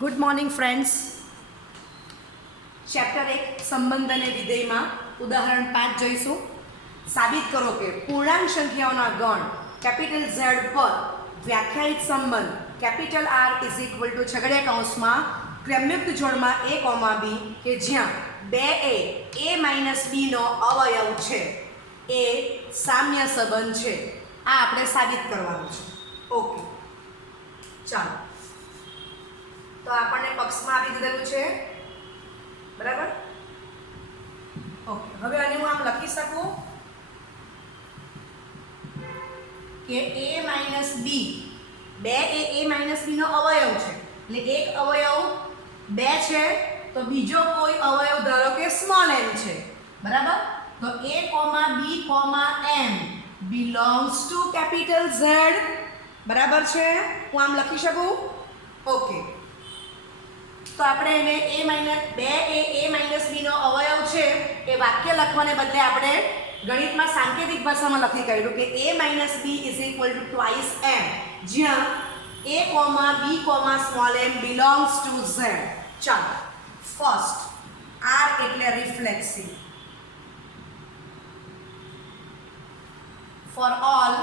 Good morning friends. Chapter 1 સંબંધ અને વિધેયમાં ઉદાહરણ 5 જોઈશું. સાબિત કરો કે પૂર્ણાંક સંખ્યાઓના ગણ કેપિટલ Z પર વ્યાખ્યાયિત સંબંધ capital R is equal to છગડીયા કૌંસમાં ક્રમયુક્ત જોડમાં A, B કે જ્યાં 2A માઇનસ B નો અવયવ છે એ સામ્ય સંબંધ છે. આ આપણે સાબિત કરવાનું છે. ઓકે, ચાલો. તો આપણને પક્ષમાં આપી દીધેલું છે, બરાબર. ઓકે, હવે આને હું આમ લખી શકું કે A minus B, 2 A A minus B નો અવયવ છે, એટલે એક અવયવ 2 છે તો બીજો કોઈ અવયવ ધારો કે સ્મોલ m છે, બરાબર. તો A, B, M belongs to capital Z, બરાબર છે. હું આમ લખી શકું. ઓકે, તો આપણે એને 2 એ A માઇનસ B નો અવયવ છે એ વાક્ય લખવાને બદલે આપણે ગણિતમાં સાંકેતિક ભાષામાં લખી કાઢ્યું કે A minus B is equal to twice M, જ્યાં A, B, small m belongs to Z. ચાલો, ફર્સ્ટ R એટલે રિફ્લેક્સિવ. For all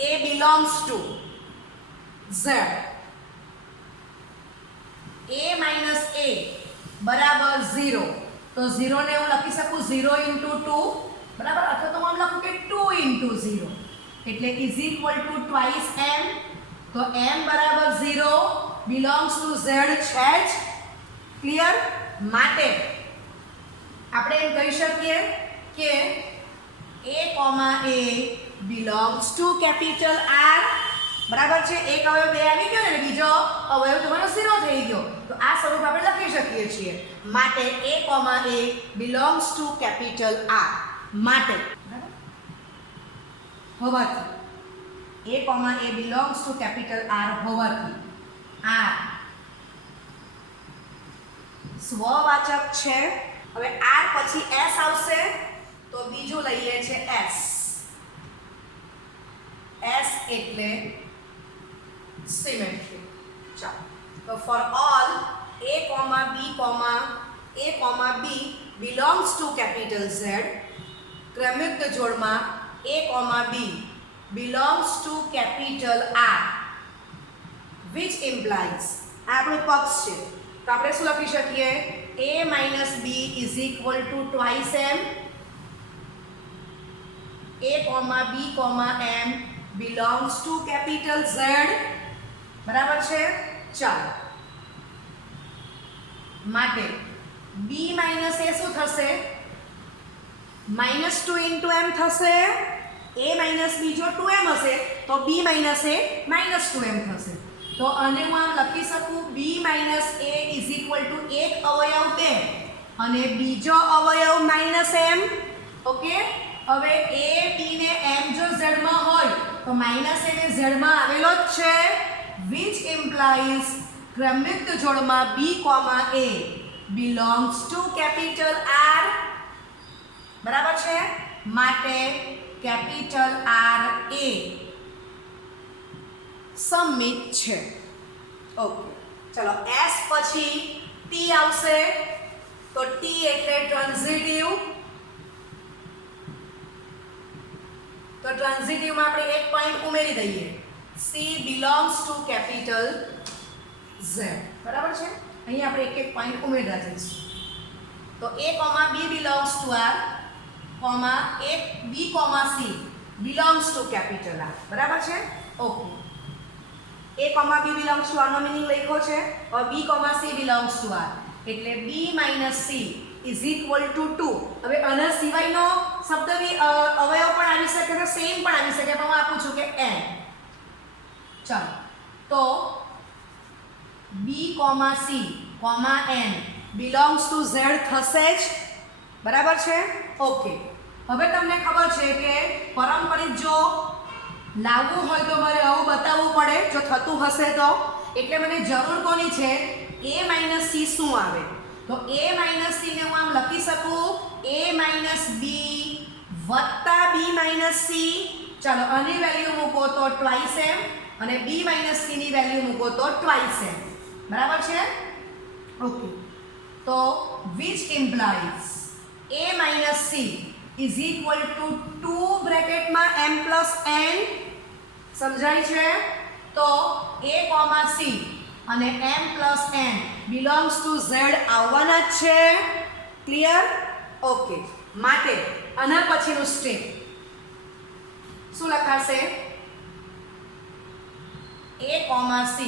A belongs to Z, A minus A બરાબર 0. તો 0 ને હું લખી શકું 0 into 2, બરાબર, અથવા તો હું આમ લખું કે 2 into 0, એટલે is equal to twice M. તો M બરાબર 0 belongs to Z છે જ. ક્લિયર? માટે આપણે એમ કહી શકીએ કે A, belongs to capital R, બરાબર છે. એક અવયવ 2 આવી ગયો ને બીજો અવયવ તમારો 0 થઈ ગયો, તો આ સ્વરૂપ આપણે લખી શકીએ છીએ. માટે A, belongs to capital R. માટે હોવાથી A, belongs to capital R હોવાથી R સ્વવાચક છે. હવે R પછી S આવશે તો બીજું લઈએ છે S. S એટલે સિમેટ્રી. ચાલો, તો for all A, B belongs to capital Z, ક્રમયુક્ત જોડમાં A, B belongs to capital R, which implies આ આપણું પક્ષ છે તો આપણે શું લખી શકીએ? A minus B is equal to twice M. A, B, M belongs to capital Z, બરાબર છે. ચાલો, માટે B માઇનસ A શું થશે? -2 into M થશે. A માઇનસ B જો 2M હશે તો B માઇનસ A -2M થશે. તો આને હું આમ લખી શકું B minus A is equal to એક અવયવ 2 અને બીજો અવયવ -M. ઓકે, હવે A, B ને M જો Z માં હોય તો માઇનસ A ને Z માં આવેલો જ છે, which implies ક્રમયુક્ત જોડમાં B, A belongs to capital R, બરાબર છે. માટે કેપિટલ R A સમમિત છે. ઓકે, ચલો S પછી T આવશે તો T એટલે ટ્રાન્ઝિટિવ. તો ટ્રાન્ઝિટિવમાં આપણે એક પોઈન્ટ ઉમેરી દઈએ. C belongs to capital Z, બરાબર છે. અહીં આપણે એક પોઈન્ટ ઉમેરતા જઈશું. તો A, B belongs to R, B, C belongs to capital R, બરાબર છે. Okay, A, B belongs to R નો મીનિંગ લખ્યો છે. હવે B, C belongs to R એટલે B minus C is equal to 2. હવે આના સિવાયનો શબ્દ અવયવ પણ આવી શકે છે, સેમ પણ આવી શકે, પણ હું આપું છું કે M. ચાલો, તો B, C, N belongs to Z થશે જ, બરાબર છે. ઓકે, હવે તમને ખબર છે કે પરંપરિત જો લાવવું હોય તો મારે આવું બતાવવું પડે જો થતું હશે તો. એટલે મને જરૂર કોની છે? A માઇનસ C શું આવે? તો A માઇનસ C ને હું આમ લખી શકું A માઇનસ B વત્તા B માઇનસ C. ચાલો, આની વેલ્યુ મૂકો તો ટ્વાઇસ M અને B માઇનસ C ની વેલ્યુ મૂકો તો ટ્વાઇસ M. બરાબર છે? ઓકે, તો which implies a minus c is equal to 2 બ્રેકેટમાં m plus n. સમજાય છે? તો a, c અને m plus n belongs to z આવવાના જ છે. ક્લિયર? ઓકે, માટે આના પછીનું સ્ટેપ શું લખાશે? a, c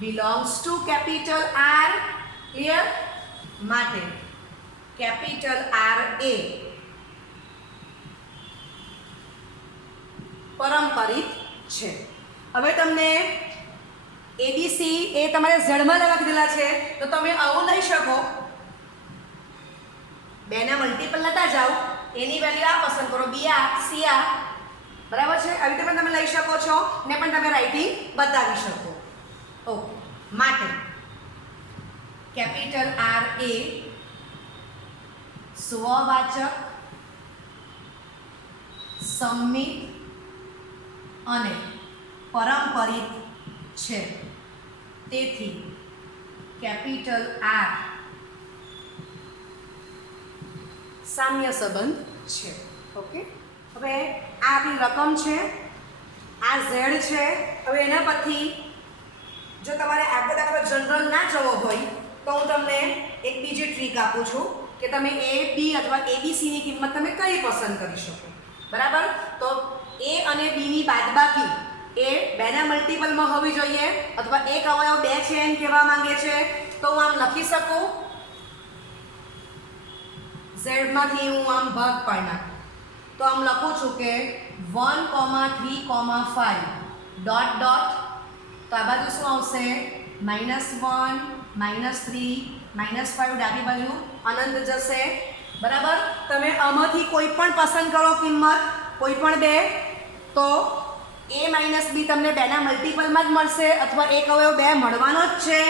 belongs to capital R. Clear? માટે કેપિટલ R એ પરંપરિત છે. હવે તમને ABC એ તમારે ઝડમાં લખી દીધેલા છે, તો તમે આવું લઈ શકો, બેના મલ્ટીપલ લેતા જાઓ, એની વેલ્યુ આ પસંદ કરો, બી આ, સી આ, બરાબર છે? આવી રીતે પણ તમે લઈ શકો છો ને પણ તમે રાઇટિંગ બતાવી શકો. ઓકે, માટે કેપિટલ R એ સ્વવાચક, સંમિત અને પરંપરિત છે. તેથી કેપિટલ R સામ્ય સંબંધ છે. ઓકે, હવે આ આપણી રકમ છે, આ ઝેડ છે. હવે એના પરથી જો તમારે આગળ દાખલો જનરલ ના જવો હોય તો હું તમને એક બીજી ટ્રીક આપું છું કે તમે એ બી અથવા એબીસીની કિંમત તમે કઈ પસંદ કરી શકો. બરાબર? તો એ અને બીની બાદબાકી એ બેના મલ્ટીપલમાં હોવી જોઈએ, અથવા એક અવયવ બે છે એમ કહેવા માંગે છે, તો હું આમ લખી શકું, ઝેડમાંથી હું આમ ભાગ પાડી નાખું, તો આમ લખું છું કે 1, 3, 5 ડોટ ડોટ, તો આ બાજુ શું આવશે? -1, -3, -5 ડાબી બાજુ અનંત જશે. બરાબર? તમે આમાંથી કોઈ પણ પસંદ કરો કિંમત, કોઈ પણ બે, તો a માઇનસ બી તમને બેના મલ્ટીપલમાં જ મળશે, અથવા એક અવયવ બે મળવાનો જ છે.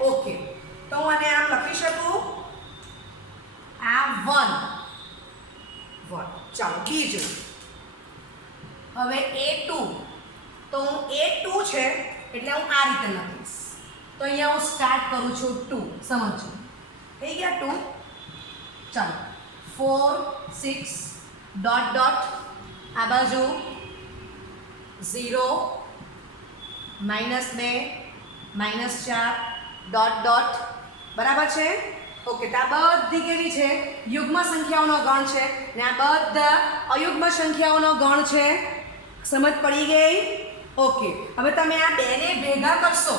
ઓકે, તો હું આને આમ લખી શકું, આ 1. ચાલો બીજું, હવે a2, તો હું a2 છે એટલે હું આ રીતે લખીશ. તો અહીંયા હું સ્ટાર્ટ કરું છું 2. સમજો, થઈ ગયા 2. ચાલો 4, 6 ડોટ ડોટ, આ બાજુ 0, -2, -4 ડોટ ડોટ. બરાબર છે? ઓકે, તો આ બધી કેવી છે? યુગ્મ સંખ્યાઓનો ગણ છે, ને આ બધા અયુગ્મ સંખ્યાઓનો ગણ છે. સમજ પડી ગઈ? ઓકે, હવે તમે આ બેને ભેગા કરશો,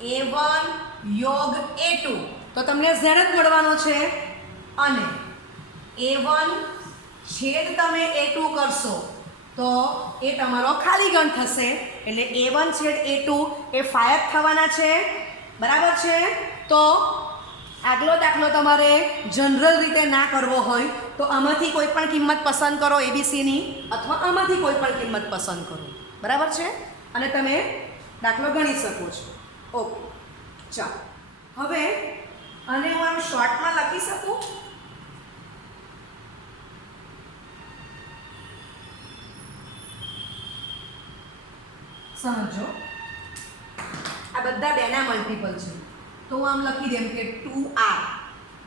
a1 યોગ a2, તો તમને z જ મળવાનો છે, અને a1 છેદ તમે a2 કરશો તો એ તમારો ખાલી ગણ થશે, એટલે a1 છેદ a2 એ 5 થવાના છે. બરાબર છે? તો આગલો દાખલો તમારે જનરલ રીતે ના કરવો હોય તો આમાંથી કોઈ પણ કિંમત પસંદ કરો એબીસીની, અથવા આમાંથી કોઈ પણ કિંમત પસંદ કરો. બરાબર છે? અને તમે દાખલો ગણી શકો છો. ઓકે, ચાલો હવે આને હું આમ શોર્ટમાં લખી શકું. સમજો, આ બધા બેના મલ્ટીપલ છે, તો હું આમ લખી દઉં કે 2r,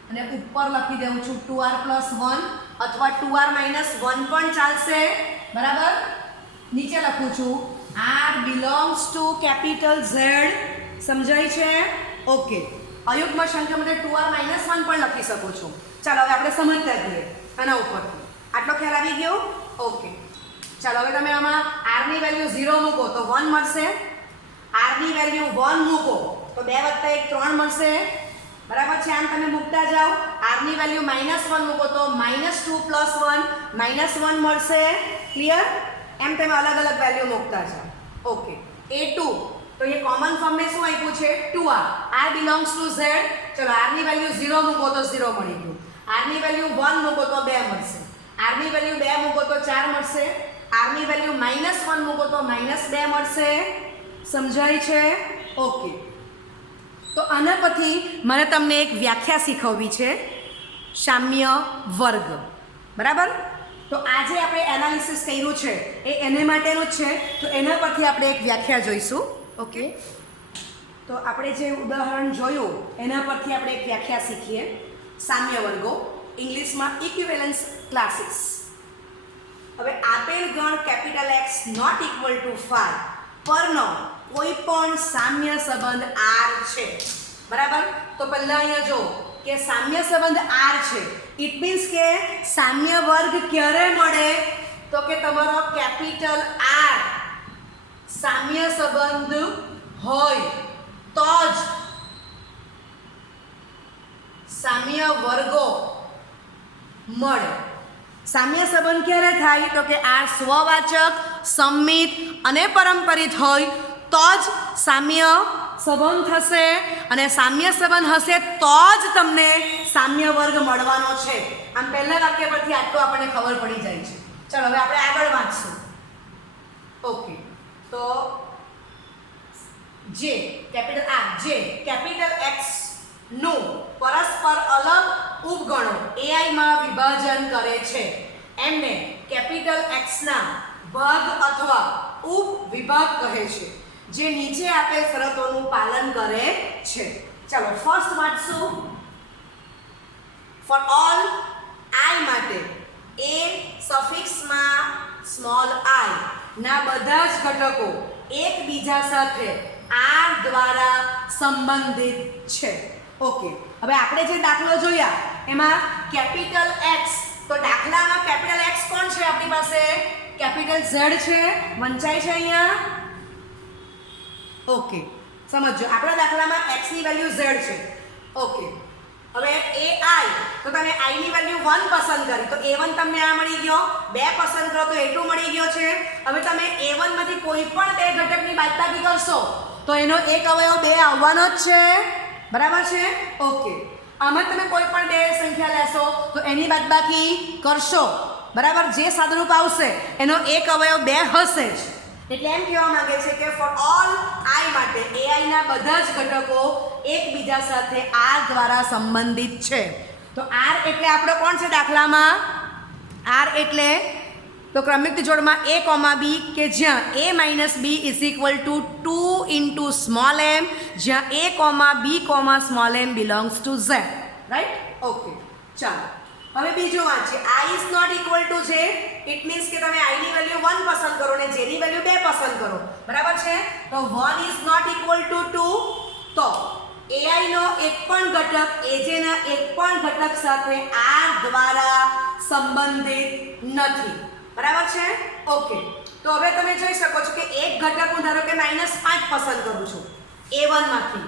અને ઉપર લખી દઉં છું 2r + 1, અથવા 2r - 1 પણ ચાલશે. બરાબર? નીચે લખું છું r belongs to capital Z. સમજાય છે? ઓકે, અયુગ્મ સંખ્યા માટે 2r - 1 પણ લખી શકો છો. ચાલો હવે આપણે સમજતા જઈએ આના ઉપરથી. આટલો ખ્યાલ આવી ગયો? ઓકે, ચાલો હવે તમે આમાં r ની વેલ્યુ 0 મૂકો તો 1 મળશે, r ની વેલ્યુ 1 મૂકો તો 2 + 1 3 મળશે. બરાબર છે? આમ તમે મૂકતા જાઓ, r ની વેલ્યુ -1 મૂકો તો -2 + 1 -1 મળશે. ક્લિયર? એમ તમે અલગ અલગ વેલ્યુ મૂકતા જાઓ. ઓકે, a2, તો એ કોમન ફોર્મ ને શું આપ્યું છે? 2r, r belongs to z. ચલો r ની વેલ્યુ 0 મૂકો તો 0 મળી ગયું, r ની વેલ્યુ 1 મૂકો તો 2 મળશે, r ની વેલ્યુ 2 મૂકો તો 4 મળશે, r ની વેલ્યુ -1 મૂકો તો -2 મળશે. સમજાય છે? ઓકે, તો આના પછી મને તમને એક વ્યાખ્યા શીખવવી છે, સામ્ય વર્ગ. બરાબર? તો આજે આપણે એનાલિસિસ કર્યું છે એ એને માટેનું જ છે, તો એના પરથી આપણે એક વ્યાખ્યા જોઈશું. ઓકે, તો આપણે જે ઉદાહરણ જોયું એના પરથી આપણે એક વ્યાખ્યા શીખીએ. સામ્ય વર્ગો, ઇંગ્લિશમાં ઇક્વિવેલન્સ ક્લાસીસ. હવે આપેલ ગણ capital X not equal to 5 પરનો કોઈ પણ સામ્ય સંબંધ R છે. બરાબર? તો પહેલા અહીંયા જો કે સામ્ય સંબંધ R છે. ઇટ મીન્સ કે સામ્ય વર્ગ ક્યારે મળે? તો કે તમારો કેપિટલ R સામ્ય સંબંધ હોય તો જ સામ્ય વર્ગો મળે. સામ્ય સંબંધ ક્યારે થાય? તો કે R સ્વવાચક, સંમિત અને પરંપરિત હોય તો જ સામ્ય સંબંધ થશે, અને સામ્ય સંબંધ હશે તો જ તમને સામ્ય વર્ગ મળવાનો છે. આમ પહેલા વાક્ય પરથી આટલું આપણને ખબર પડી જાય છે. ચલો હવે આપણે આગળ વાંચશું. ઓકે, તો જે કેપિટલ R જે કેપિટલ X નું પરસ્પર અલગ ઉપગણો AI માં વિભાજન કરે છે એમને કેપિટલ X ના ભાગ અથવા ઉપવિભાગ કહે છે, જે નીચે આપેલ શરતોનું પાલન કરે છે. ચાલો ફર્સ્ટ વાંચશું. ફોર ઓલ I માટે A સફિક્સમાં સ્મોલ I ના બધા જ ઘટકો એકબીજા સાથે R દ્વારા સંબંધિત છે. ઓકે, હવે આપણે જે દાખલો જોયા એમાં કેપિટલ X, તો દાખલામાં કેપિટલ X કોણ છે આપણી પાસે? કેપિટલ Z છે. વંચાય છે અહીંયા? ઓકે, સમજો આપણા દાખલામાં x ની વેલ્યુ z છે. ઓકે, હવે ai, તો તમે i ની વેલ્યુ 1 પસંદ કરી તો a1 તમને આ મળી ગયો, 2 પસંદ કરો તો a2 મળી ગયો છે. હવે તમે a1 માંથી કોઈ પણ બે ઘટકની બાદબાકી કરશો તો એનો એક અવયવ 2 આવવાનો જ છે. બરાબર છે? ઓકે, આમાં તમે કોઈ પણ બે સંખ્યા લેશો તો એની બાદબાકી કરશો, બરાબર, જે સાદુરૂપ આવશે એનો એક અવયવ 2 હશે જ. એટલે એમ કહેવા માંગે છે કે ફોર ઓલ I માટે AI ના બધા જ ઘટકો એકબીજા સાથે R દ્વારા સંબંધિત છે. તો R એટલે આપણો કોણ છે દાખલામાં? R એટલે તો ક્રમિક જોડમાં A, B કે જ્યાં A - B = 2 × સ્મોલ m, જ્યાં A, B, small m belongs to Z. Right? Okay, ચાલો હવે બીજું વાંચીએ. I is not equal to J. It means કે તમે I ની વેલ્યુ 1 પસંદ કરો ને J ની વેલ્યુ 2 પસંદ કરો. બરાબર છે? તો 1 is not equal to 2. તો AI નો એક પણ ઘટક AJ ના એક પણ ઘટક સાથે R દ્વારા સંબંધિત નથી. બરાબર છે? ઓકે, તો હવે તમે જોઈ શકો છો કે એક ઘટક હું ધારો કે -5 પસંદ કરું છું A1 માંથી.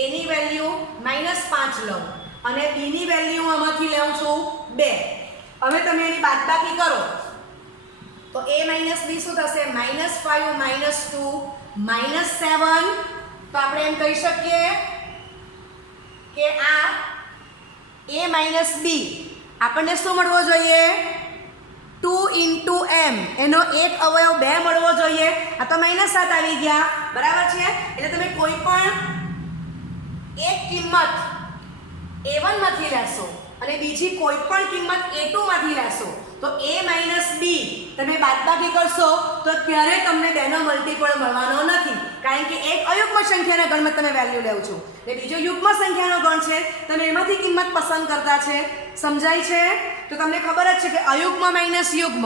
A ની વેલ્યુ -5 લઉં અને B ની વેલ્યુ આમાંથી લઉં છું 2. હવે તમે એની બાદબાકી કરો તો A - B શું થશે? -5 - 2 -7. તો આપણે એમ કહી શકીએ કે આ A - B આપણને શું મળવો જોઈએ? 2 × m, એનો એક અવયવ 2 મળવો જોઈએ. આ તો -7 આવી ગયા. બરાબર છે? એટલે તમે કોઈ પણ એક કિંમત A1 માંથી લેશો અને બીજી કોઈ પણ કિંમત A2 માંથી લેશો તો A - B તમે બાદબાકી કરશો તો ક્યારે તમને 2 નો મલ્ટીપલ મળવાનો નથી, કારણ કે એક અયુગ્મ સંખ્યાના ગણમાં તમે વેલ્યુ લેવ છો અને બીજો યુગ્મ સંખ્યાનો ગણ છે, તમે એમાંથી કિંમત પસંદ કરતા છે. સમજાય છે? તો તમને ખબર જ છે કે અયુગ્મ - યુગ્મ,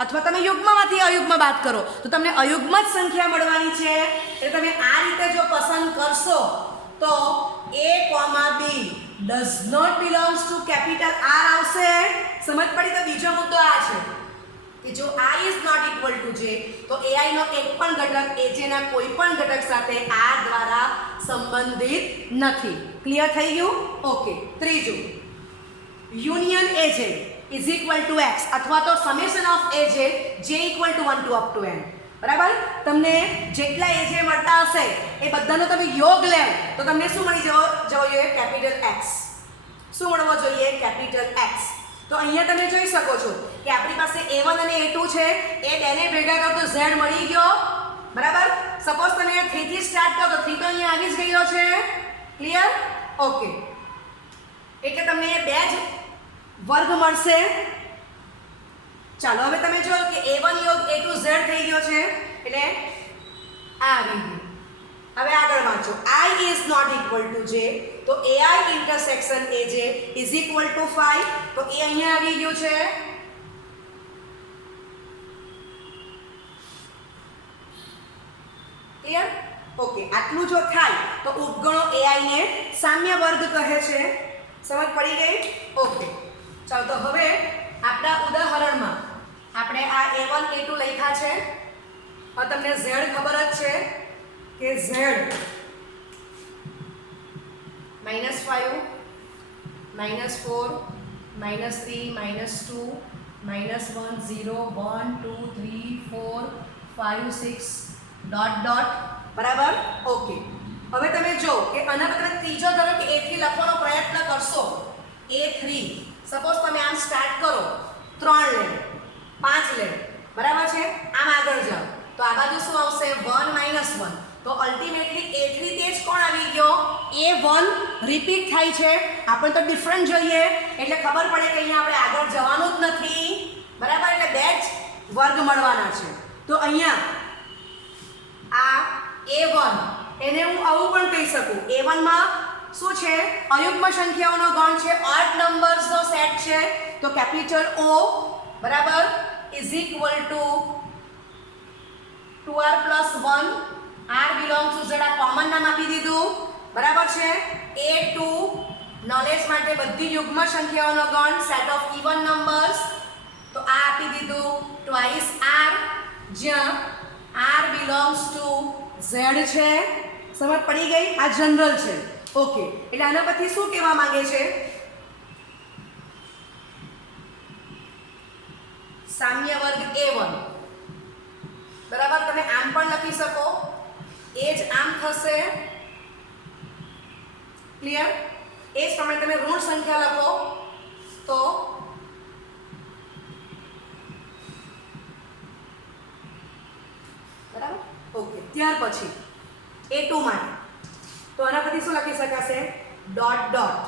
અથવા તમે યુગ્મમાંથી અયુગ્મ બાદ કરો તો તમને અયુગ્મ જ સંખ્યા મળવાની છે. એટલે તમે આ રીતે જો પસંદ કરશો તો A, B does not belongs to capital R આવશે. સમજ પડી? તો બીજો મુદ્દો આ છે કે જો I is not equal to J તો AI નો એક પણ ઘટક AJ ના કોઈ પણ ઘટક સાથે R દ્વારા સંબંધિત નથી. ક્લિયર થઈ ગયું? ઓકે, ત્રીજું યુનિયન AJ = X અથવા તો summation of AJ J = 1 to up to n. બરાબર? તમને જેટલા AJ મળતા હશે એ બધાનો તમે યોગ લેવ તો તમને શું મળી જવો જોઈએ? Capital X. શું મળવો જોઈએ? Capital X. તો અહીંયા તમે જોઈ શકો છો કે આપણી પાસે A1 અને A2 છે, એ બેને ભેગા કરો તો Z મળી ગયો. બરાબર? સપોઝ તમે 3 થી સ્ટાર્ટ કરો તો 3 તો અહીંયા આવી જ ગયો છે. ક્લિયર? ઓકે, એટલે તમને બે જ વર્ગ મળશે. ચાલો હવે તમે જોયો કે A1 યોગ A2 Z થઈ ગયો છે, એટલે આ આવી ગયું. હવે આગળ વાંચો I is not equal to j તો ai intersection aj is equal to 5 તો એ અહીંયા આવી ગયું છે ક્લિયર ઓકે આટલું જો થાય તો ઉપગણો ai ને સામ્ય વર્ગ કહે છે સમજ પડી ગઈ ઓકે ચાલો તો હવે આપણા ઉદાહરણમાં આપણે આ a1 a2 લખ્યા છે હવે તમને z ખબર જ છે કે z -5 -4 -3 -2 -1 0 1 2 3 4 5 6 ડોટ ડોટ બરાબર ઓકે હવે તમે જો કે આના બદલે ત્રીજો ધારો કે a3 લખવાનો પ્રયત્ન કરશો a3 સપોઝ તમે આમ સ્ટાર્ટ કરો 3 લે 5 લે બરાબર છે આમ આગળ જાઓ તો આ બાજુ શું આવશે 1 -1 તો અલ્ટિમેટલી a3 તે જ કોણ આવી ગયો a1 રિપીટ થાય છે આપણે તો ડિફરન્ટ જોઈએ એટલે ખબર પડે કે અહીંયા આપણે આગળ જવાનું જ નથી બરાબર એટલે બે જ વર્ગ મળવાના છે તો અહીંયા આ a1 એને હું આવું પણ કહી શકું a1 માં શું છે અયુગ્મ સંખ્યાઓનો ગણ છે ઓડ નંબર્સનો સેટ છે તો કેપિટલ O બરાબર is equal to 2r + 1 r belongs to z આ કોમન નામ આપી દીધું બરાબર છે a2 નોલેજ માટે બધી યુગ્મ સંખ્યાઓનો ગણ સેટ ઓફ ઇવન નંબર્સ તો આ આપી દીધું ટ્વાઇસ r જ્યાં r બિલોંગ્સ ટુ z છે સમજ પડી ગઈ આ જનરલ છે ઓકે એટલે આના પછી શું કહેવા માંગે છે સામ્ય વર્ગ a1 બરાબર તમે આમ પણ લખી શકો એ જ આમ થશે ક્લિયર એ જ પ્રમાણે તમે ઋણ સંખ્યા લખો તો બરાબર ઓકે ત્યાર પછી a2 માટે તો આના પછી શું લખી શકાશે ડોટ ડોટ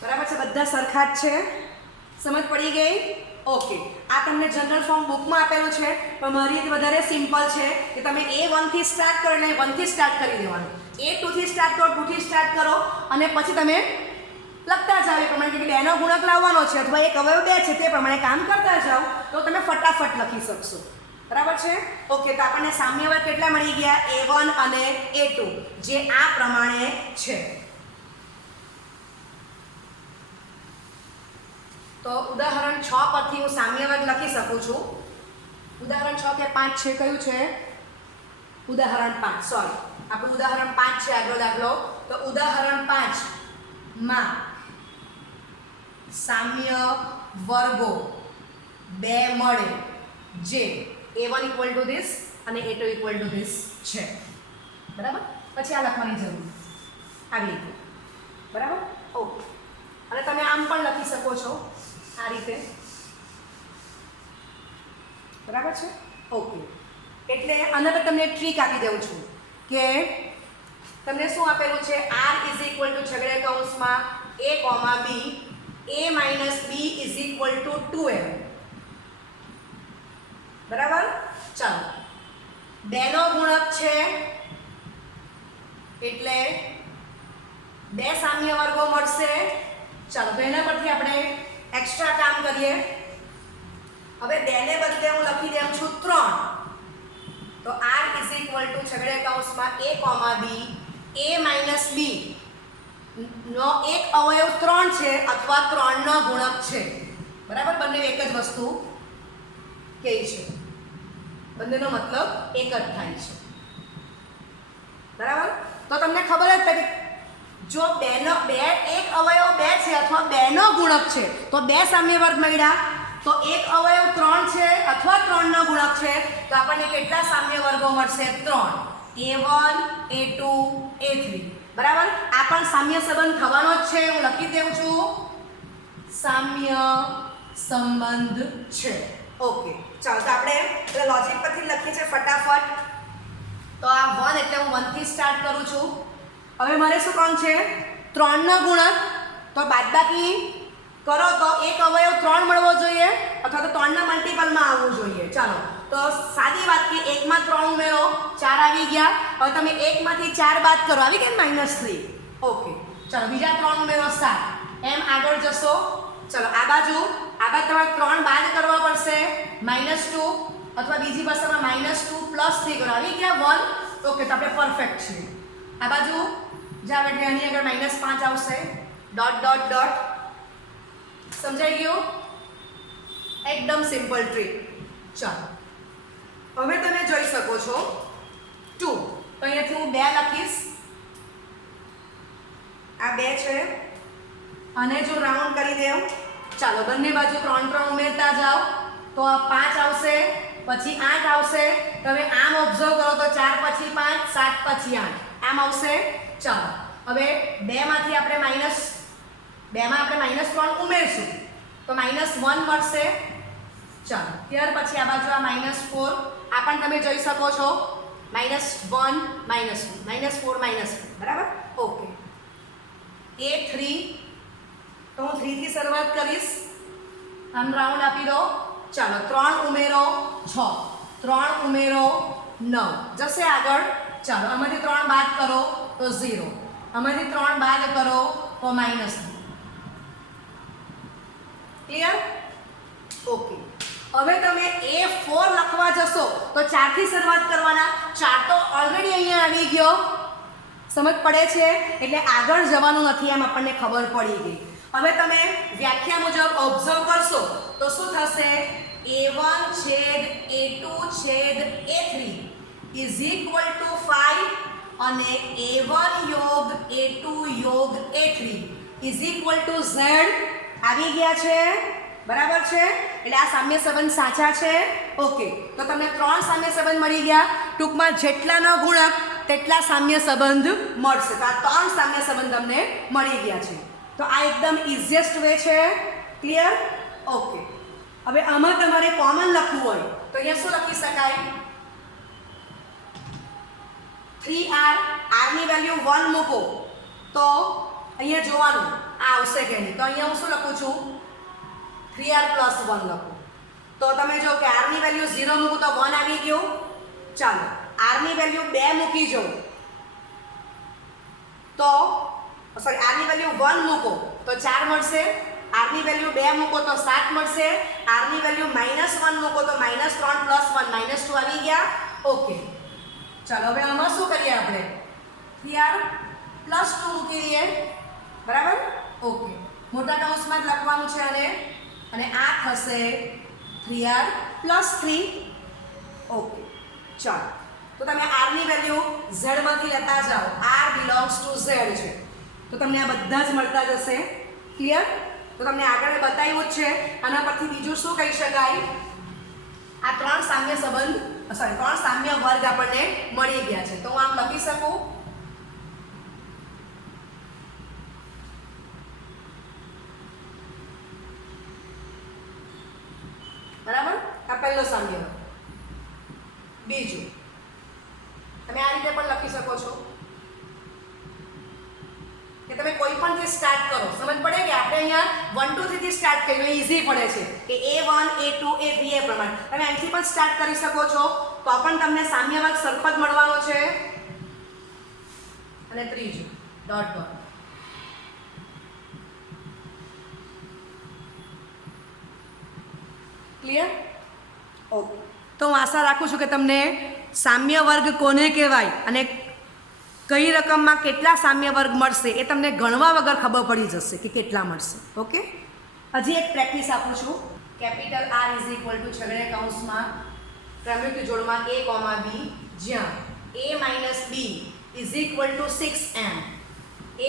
બરાબર છે બધા સરખા જ છે સમજ પડી ગઈ ઓકે આ તમને જનરલ ફોર્મ બુકમાં આપેલું છે પણ મારી રીત વધારે સિમ્પલ છે કે તમે a1 થી સ્ટાર્ટ કરો એટલે 1 થી સ્ટાર્ટ કરી દેવાનું a2 થી સ્ટાર્ટ કરો 2 થી સ્ટાર્ટ કરો અને પછી તમે લખતા જાવ એ પ્રમાણે કે બેનો ગુણક લાવવાનો છે અથવા એક અવયવ 2 છે તે પ્રમાણે કામ કરતા જાવ તો તમે ફટાફટ લખી શકશો બરાબર છે ઓકે તો આપણને સામ્ય વર્ગ કેટલા મળી ગયા a1 અને a2 જે આ પ્રમાણે છે તો ઉદાહરણ 6 પરથી હું સામ્ય વર્ગ લખી શકું છું ઉદાહરણ 6 કે 5 છે કયું છે ઉદાહરણ 5 સોરી આપણું ઉદાહરણ 5 છે આગળ દાખલો તો ઉદાહરણ 5 માં સામ્ય વર્ગો 2 મળે જે a1 equal to this અને a2 equal to this છે બરાબર પછી આ લખવાની જરૂર આવી રીતે બરાબર ઓકે અને તમે આમ પણ લખી શકો છો આ રીતે બરાબર છે ઓકે એટલે આના પર તમને ટ્રીક આપી દઉં છું કે તમને શું આપેલું છે r ઇઝ ઇક્વલ ટુ છગડીયા કૌંસમાં a comma b a minus b is equal to 2m બરાબર ચાલો 2 નો ગુણક છે એટલે 2 સામ્ય વર્ગો મળશે ચાલો તો એના પરથી આપણે એક્સ્ટ્રા કામ કરીએ હવે 2 ને બદલે હું લખી દઉં છું 3 તો r ઇઝ ઇક્વલ ટુ છગડીયા કૌંસમાં a comma b a minus b નો એક અવયવ 3 છે અથવા 3 નો ગુણક છે બરાબર બંને એક જ વસ્તુ કહે છે બંનેનો મતલબ એક જ થાય છે બરાબર તો તમને ખબર જ પડી જો એક અવયવ 2 છે અથવા 2 નો ગુણક છે તો 2 સામ્ય વર્ગ મળ્યા તો એક અવયવ 3 છે અથવા 3 નો ગુણક છે તો આપણને કેટલા સામ્ય વર્ગો મળશે 3 a1 a2 a3 બરાબર આ પણ સામ્ય સંબંધ થવાનો જ છે હું લખી દઉં છું સામ્ય સંબંધ છે ઓકે ચાલો તો આપણે લોજિક પરથી લખીએ છીએ ફટાફટ તો આ 1 એટલે હું 1 થી સ્ટાર્ટ કરું છું હવે મારે શું કામ છે 3 નો ગુણક તો બાદબાકી કરો તો એક અવયવ 3 મળવો જોઈએ અથવા તો 3 ના મલ્ટીપલમાં આવવું જોઈએ. ચાલો તો સાદી વાત કે 1 માં 3 ઉમેરો 4 આવી ગયા. હવે તમે 1 માંથી 4 બાદ કરો, આવી ગયા -3. ઓકે, ચાલો બીજા 3 ઉમેરો 7. એમ આગળ જશો. ચલો આ બાજુ તમારે 3 બાદ કરવા પડશે, -2 અથવા બીજી ભાષામાં -2 +3 કરો, આવી ગયા 1. ઓકે, તો આપણે પરફેક્ટ છીએ. આ બાજુ જાવ એટલે આની આગળ -5 આવશે. Dot dot dot. સમજાઈ ગયું? એકદમ સિમ્પલ ટ્રીક. ચાલો હવે તમે જોઈ શકો છો 2. તો અહીંયાથી હું 2 લખીશ. આ 2 છે. અને જો રાઉન્ડ કરી દેવ, ચાલો બંને બાજુ 3 3 ઉમેરતા જાઓ તો આ 5 આવશે, પછી 8 આવશે. તમે આમ ઓબ્ઝર્વ કરો તો 4 પછી 5, 7 પછી 8 આમ આવશે. ચાલો હવે 2 માંથી આપણે -3 ઉમેરશું તો -1 મળશે. ચાલો ત્યાર પછી આ બાજુ આ -4 આ પણ તમે જોઈ શકો છો. -1 -2 -4 -1 બરાબર. ઓકે, એ 3. તો હું 3 થી શરૂઆત કરીશ. આમ રાઉન્ડ આપી દો. ચાલો 3 ઉમેરો 6, 3 ઉમેરો 9 જશે આગળ. ચાલો આમાંથી 3 બાદ કરો તો 0, આમાંથી 3 બાદ કરો તો -2. ક્લિયર? ઓકે, હવે તમે A4 લખવા જશો તો 4 થી શરૂઆત કરવાના. 4 તો ઓલરેડી અહીંયા આવી ગયો. સમજ પડે છે? એટલે આગળ જવાનું નથી એમ આપણને ખબર પડી ગઈ. હવે તમે વ્યાખ્યા મુજબ ઓબ્ઝર્વ કરશો તો શું થશે? A1/A2/A3 = 5 અને A1 યોગ A2 યોગ A3 = Z આવી ગયા છે. બરાબર છે? એટલે આ સામ્ય સંબંધ સાચા છે. ઓકે, તો તમને 3 સામ્ય સંબંધ મળી ગયા. ટૂંકમાં જેટલાનો ગુણક તેટલા સામ્ય સંબંધ મળશે. તો આ 3 સામ્ય સંબંધ તમને મળી ગયા છે. તો આ એકદમ ઇઝીએસ્ટ વે છે. ક્લિયર? ઓકે, હવે આમાં તમારે કોમન લખવું હોય તો અહીંયા શું લખી શકાય? 3R, R ની વેલ્યુ 1 મૂકો તો અહીંયા જોવાનું આ આવશે કે નહીં. તો અહીંયા હું શું લખું છું? 3R + 1 લખું. તો તમે જો કે R ની વેલ્યુ 0 મૂકું તો 1 આવી ગયું. ચાલો R ની વેલ્યુ 2 મૂકી જાઉં તો સોરી R ની વેલ્યુ 1 મૂકો તો 4 મળશે. R ની વેલ્યુ 2 મૂકો તો 7 મળશે. R ની વેલ્યુ -1 મૂકો તો -3 + 1 -2 આવી ગયા. ઓકે, ચાલો હવે આમાં શું કરીએ આપણે? 3R + 2 મૂકી દઈએ. બરાબર? ઓકે, મોટા કૌંસમાં જ લખવાનું છે અને આ થશે 3R + 3. ઓકે, ચાલો તો તમે R ની વેલ્યુ Z માંથી લેતા જાઓ. R belongs to Z છે તો તમને આ બધા જ મળતા જશે. ક્લિયર? તો તમને આગળ બતાવ્યું જ છે. આના પરથી બીજું શું કહી શકાય? આ 3 સામ્ય સંબંધ 3 સામ્ય વર્ગ આપણને મળી ગયા છે. તો હું આમ લખી શકું. બરાબર? આ પહેલો સામ્ય વર્ગ. બીજું તમે આ રીતે પણ લખી શકો છો કે તમે કોઈ પણ થી સ્ટાર્ટ કરો. સમજ પડે કે આપણે અહીંયા 1 2 3 થી સ્ટાર્ટ કરીએ, ઈઝી પડે છે કે A1 A2 A3 એ પ્રમાણે તમે અહીંથી પણ સ્ટાર્ટ કરી શકો છો તો પણ તમને સામ્ય વર્ગ સરખો જ મળવાનો છે. અને ત્રીજું ડોટ ડોટ. ક્લિયર? ઓકે, તો હું આશા રાખું છું કે તમને સામ્ય વર્ગ કોને કહેવાય અને કઈ રકમમાં કેટલા સામ્ય વર્ગ મળશે એ તમને ગણવા વગર ખબર પડી જશે કે કેટલા મળશે. ઓકે, હજી એક પ્રેક્ટિસ આપું છું. કેપિટલ R = છગડીયા કૌંસમાં ક્રમિક જોડમાં A, B જ્યાં A - B = 6M, A,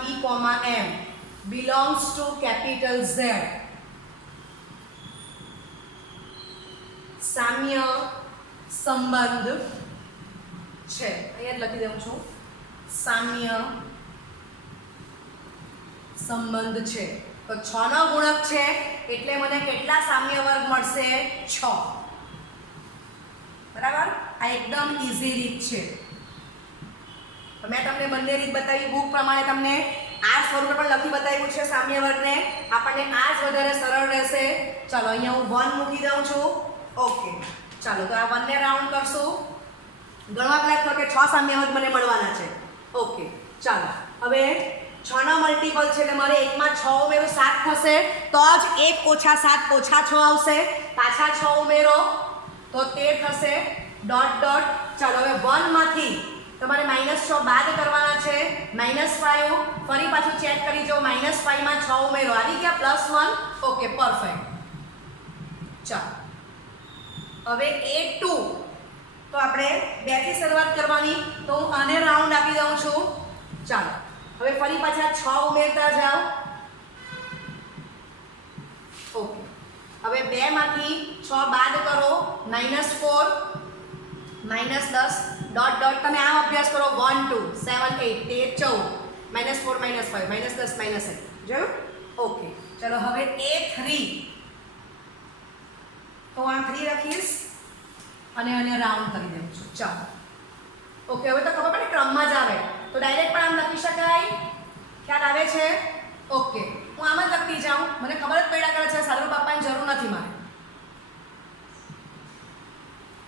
B, M belongs to capital Z. સામ્ય સંબંધ છે. અહીંયા લખી દઉં છું. સામ્ય સંબંધ છે તો 6 નો ગુણક છે એટલે મને કેટલા સામ્ય વર્ગ મળશે? 6. બરાબર? આ એકદમ ઈઝી રીત છે. તો મેં તમને બંને રીત બતાવી. બુક પ્રમાણે તમને આ સ્વરૂપે પણ લખી બતાવ્યું છે સામ્ય વર્ગને, આપણને આ જ વધારે સરળ રહેશે. ચાલો અહીંયા હું 1 મૂકી દઉં છું. ઓકે, ચાલો તો આ 1 ને રાઉન્ડ કરશું. ગણવા પ્રયત્ન કરો કે 6 સામ્ય વર્ગ મને મળવાના છે. ઓકે, ચાલો હવે 6 નો મલ્ટીપલ છે એટલે મારે 1 માં 6 ઉમેરો 7 થશે, તો જ 1 ઓછા 7 ઓછા 6 આવશે. પાછા 6 ઉમેરો તો 13 થશે. Dot dot. ચાલો હવે 1 માંથી તમારે -6 બાદ કરવાના છે. -5 ફરી પાછું ચેક કરી જો, -5 માં 6 ઉમેરો આવી ગયા +1. Okay, perfect. ચાલો હવે A2 તો આપણે 2 થી શરૂઆત કરવાની, તો હું આને રાઉન્ડ આપી દઉં છું. ચાલો હવે ફરી પાછા 6 ઉમેરતા જાઓ. ઓકે, હવે 2 માંથી 6 બાદ કરો, -4 -10 ડોટ ડોટ. તમે આમ અભ્યાસ કરો 1 2 7 8 13 14 -4 -5 -10 -8 જોયું. ઓકે, ચલો હવે A3 તો આ 3 રાખીશ અને આને રાઉન્ડ કરી દઉં છું. ચાલો ઓકે, હવે તો ખબર પડે ક્રમમાં જ આવે તો ડાયરેક્ટ પણ આમ લખી શકાય. ખ્યાલ આવે છે? ઓકે, હું આમ જ લખતી જાઉં, મને ખબર જ પડ્યા કરે છે, સારું બાપાની જરૂર નથી મારે.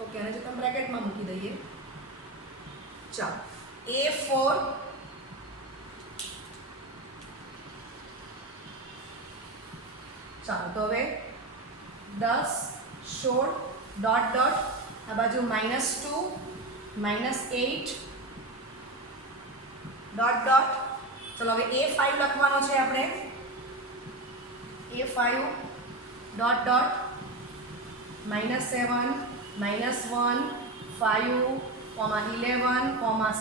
ઓકે, અને જો તમે બ્રેકેટમાં મૂકી દઈએ. ચાલો A4 ચાલો તો હવે 10 16 ડોટ ડોટ. આ બાજુ -2 -8 ડોટ ડોટ. ચલો હવે A5 લખવાનો છે આપણે. A5 dot dot -7 -1 5 11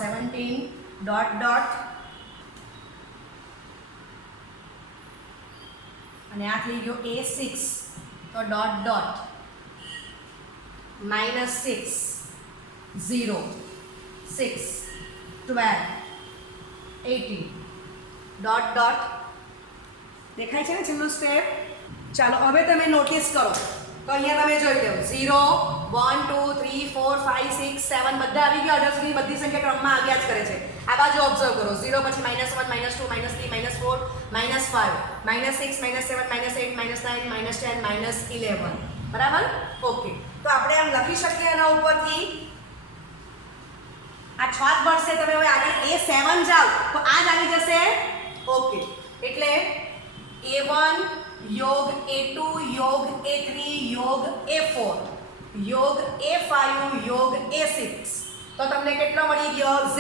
17 dot dot. અને આ થઈ ગયો A6 તો ડોટ ડોટ -6 0 6 12 18 ડોટ ડોટ. દેખાય છે ને છેલ્લું સ્ટેપ? ચાલો હવે તમે નોટિસ કરો તો અહીંયા તમે જોઈ લો 0 1 2 3 4 5 6 7 બધા આવી ગયા. 18 સુધી બધી સંખ્યા ક્રમમાં આવ્યા જ કરે છે. આ બાજુ ઓબ્ઝર્વ કરો 0 પછી -1 -2 -3 -4 -5 -6 -7 -8 -9 -10 -11 બરાબર. ઓકે, તો આપણે આમ લખી શકીએ એના ઉપરથી આ 6 જ મળશે. તમે હવે આગળ A7 જાઓ તો આ જ આવી જશે. ઓકે, એટલે A1 યોગ A2 યોગ A3 યોગ A4 યોગ A5 યોગ A6 તો તમને કેટલો મળી ગયો? Z.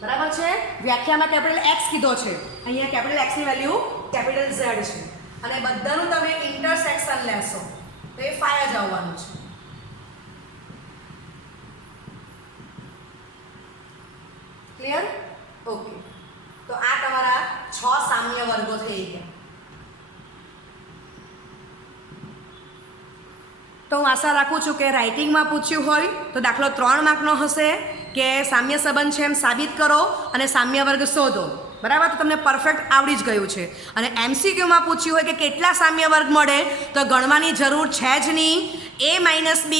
બરાબર છે. વ્યાખ્યામાં કેપિટલ X કીધો છે, અહીંયા કેપિટલ X ની વેલ્યુ કેપિટલ Z છે. અને બધાનું તમે ઇન્ટરસેક્શન લેશો તો એ 5 જ આવવાનું છે. ક્લિયર? ઓકે, તો આ તમારા 6 સામ્ય વર્ગો થઈ ગયા. તો હું આશા રાખું છું કે રાઇટિંગમાં પૂછ્યું હોય તો દાખલો 3 માર્કનો હશે કે સામ્ય સંબંધ છે એમ સાબિત કરો અને સામ્ય વર્ગ શોધો. બરાબર, તો તમને પરફેક્ટ આવડી જ ગયું છે. અને MCQમાં પૂછ્યું હોય કે કેટલા સામ્ય વર્ગ મળે તો ગણવાની જરૂર છે જ નહીં. A - B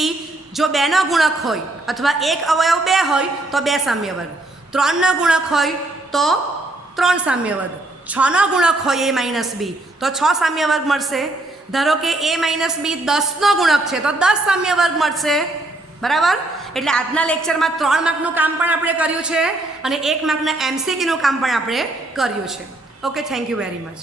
જો 2 નો ગુણક હોય અથવા એક અવયવ 2 હોય તો 2 સામ્ય વર્ગ, 3 નો ગુણક હોય તો 3 સામ્ય વર્ગ, 6 નો ગુણક હોય A - B તો 6 સામ્ય વર્ગ મળશે. ધારો કે A - B 10 નો ગુણક છે તો 10 સામ્ય વર્ગ મળશે. બરાબર, એટલે આજના લેક્ચરમાં 3 માર્કનું કામ પણ આપણે કર્યું છે અને 1 માર્કના MCQનું કામ પણ આપણે કર્યું છે. Okay, thank you very much.